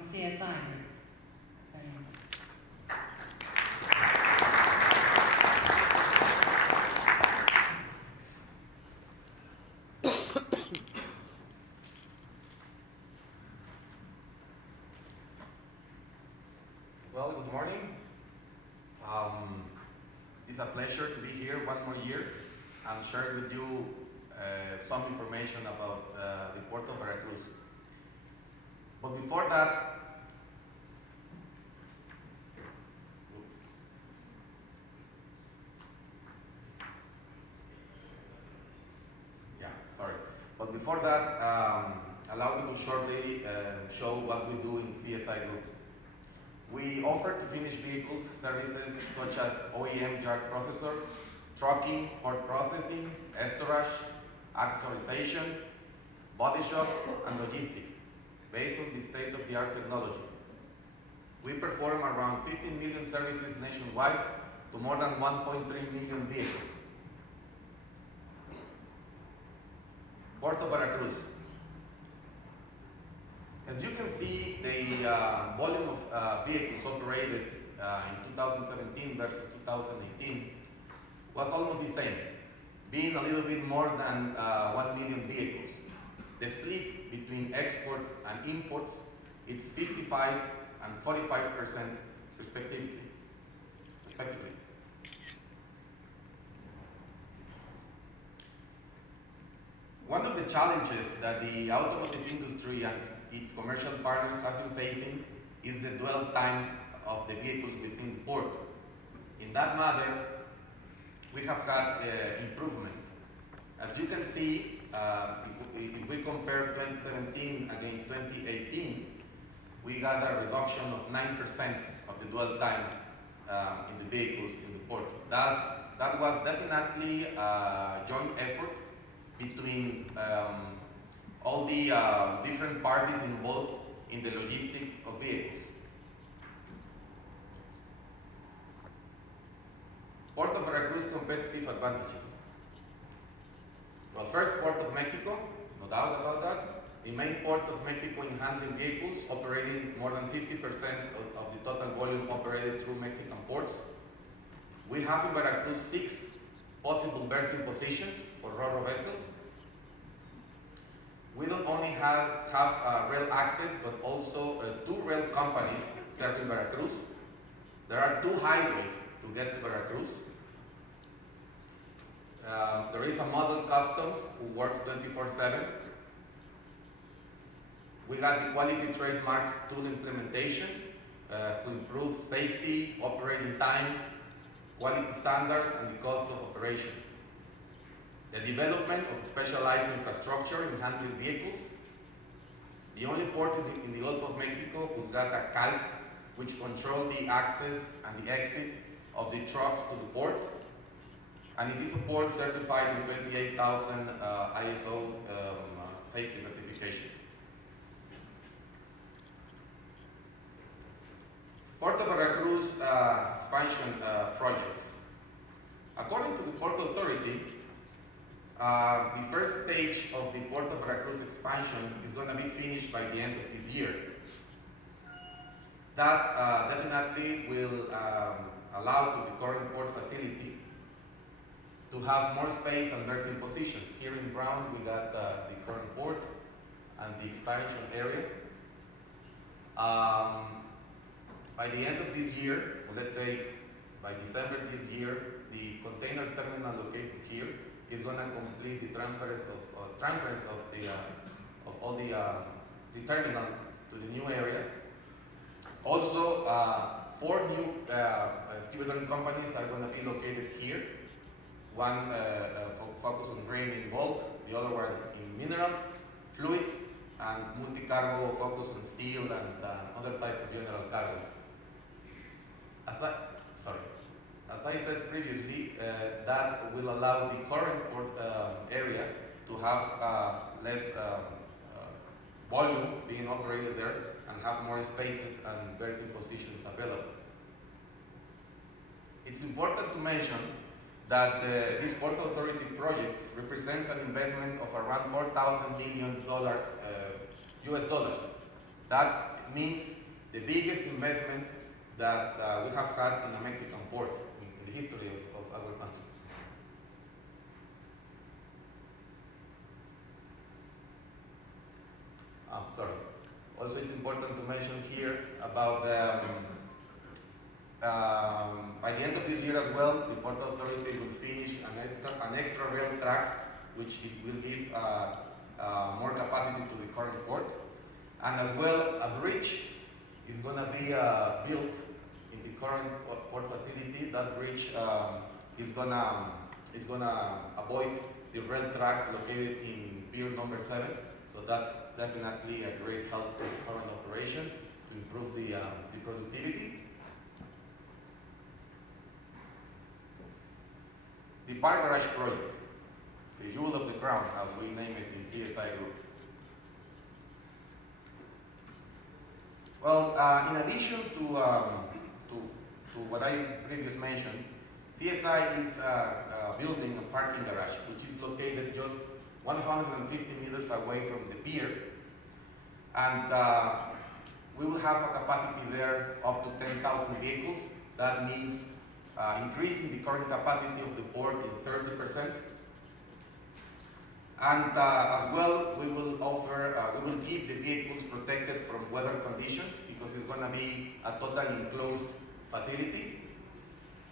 CSI. Well, good morning. It's a pleasure to be here one more year and share with you some information about the Port of Veracruz. But before that, sorry. But before that, allow me to shortly show what we do in CSI Group. We offer to finished vehicles services such as OEM yard processor, trucking, port processing, storage, accessorization, body shop, and logistics, based on the state-of-the-art technology. We perform around 15 million services nationwide to more than 1.3 million vehicles. Port of Veracruz. As you can see, the volume of vehicles operated in 2017 versus 2018 was almost the same, being a little bit more than 1 million vehicles. The split between export and imports, it's 55 and 45% respectively. One of the challenges that the automotive industry and its commercial partners have been facing is the dwell time of the vehicles within the port. In that matter, we have had improvements. As you can see, if we compare 2017 against 2018, we got a reduction of 9% of the dwell time in the vehicles in the port. That was definitely a joint effort between all the different parties involved in the logistics of vehicles. Port of Veracruz competitive advantages. Well, first, Port of Mexico, no doubt about that. The main port of Mexico in handling vehicles, operating more than 50% of the total volume operated through Mexican ports. We have in Veracruz 6 possible berthing positions for ro-ro vessels. We don't only have rail access, but also 2 rail companies serving Veracruz. There are 2 highways to get to Veracruz. There is a model customs who works 24/7. We got the quality trademark tool implementation to improve safety, operating time, quality standards, and the cost of operation. The development of specialized infrastructure in handling vehicles. The only port in the Gulf of Mexico who's got a CALT, which controls the access and the exit of the trucks to the port. And it is a port certified in 28,000 ISO safety certification. Port of Veracruz expansion project. According to the Port Authority, the first stage of the Port of Veracruz expansion is going to be finished by the end of this year. That definitely will allow to the current port facility to have more space and berthing positions. Here in brown, we got the current port and the expansion area. By the end of this year, or let's say by December this year, the container terminal located here is going to complete the transference of all the terminal to the new area. Also, 4 new stevedoring companies are going to be located here. One focused on grain in bulk, the other one in minerals, fluids, and multi-cargo focused on steel and other type of general cargo. As I said previously, that will allow the current port area to have less volume being operated there and have more spaces and berthing positions available. It's important to mention that this Port Authority project represents an investment of around $4,000 million US dollars. That means the biggest investment that we have had in a Mexican port in the history of our country. Sorry. Also, it's important to mention here about the by the end of this year as well, the Port Authority will finish an extra rail track, which it will give more capacity to the current port. And as well, a bridge is going to be built in the current port facility. That bridge is going to avoid the rail tracks located in pier number 7. So that's definitely a great help to the current operation to improve the productivity. The Park Garage project, the jewel of the crown, as we name it in CSI Group. Well, in addition to what I previously mentioned, CSI is building a parking garage, which is located just 150 meters away from the pier, and we will have a capacity there up to 10,000 vehicles. That means increasing the current capacity of the port in 30%. And as well, we will offer, we will keep the vehicles protected from weather conditions because it's going to be a totally enclosed facility.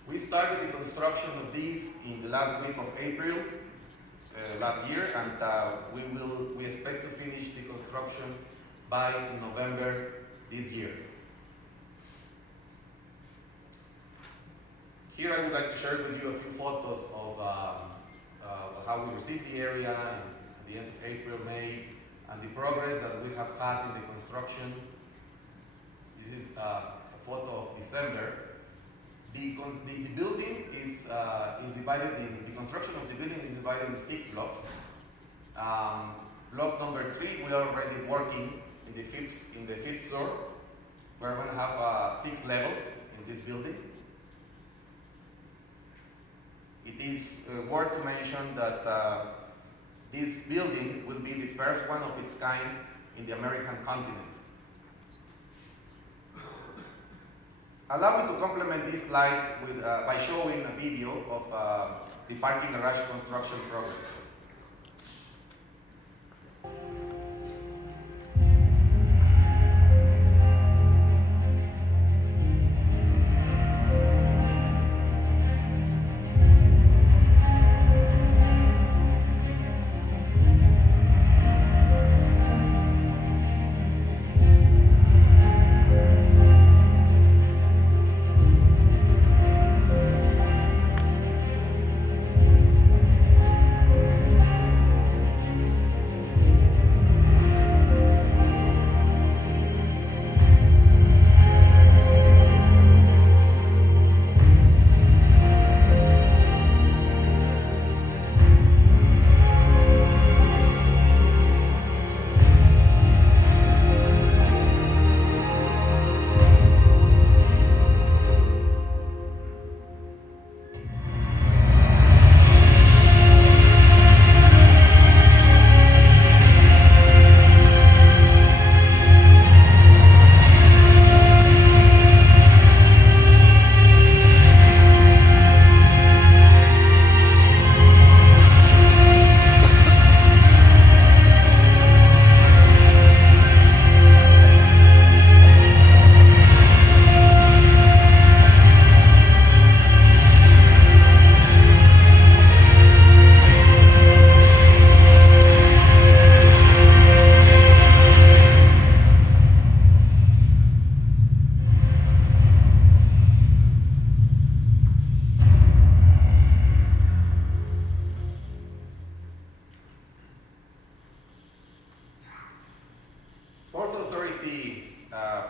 We started the construction of these in the last week of April last year, and we expect to finish the construction by November this year. Here I would like to share with you a few photos of how we received the area at the end of April, May, and the progress that we have had in the construction. This is a photo of December. The building is divided in, the construction of the building is divided in 6 blocks. Block number 3, we are already working in the fifth floor. We're going to have 6 levels in this building. It is worth to mention that this building will be the first one of its kind in the American continent. Allow me to complement these slides with, by showing a video of the parking garage construction progress.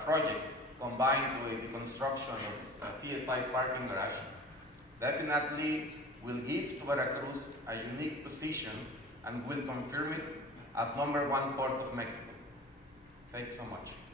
Project combined with the construction of CSI parking garage definitely will give to Veracruz a unique position and will confirm it as #1 port of Mexico. Thank you so much.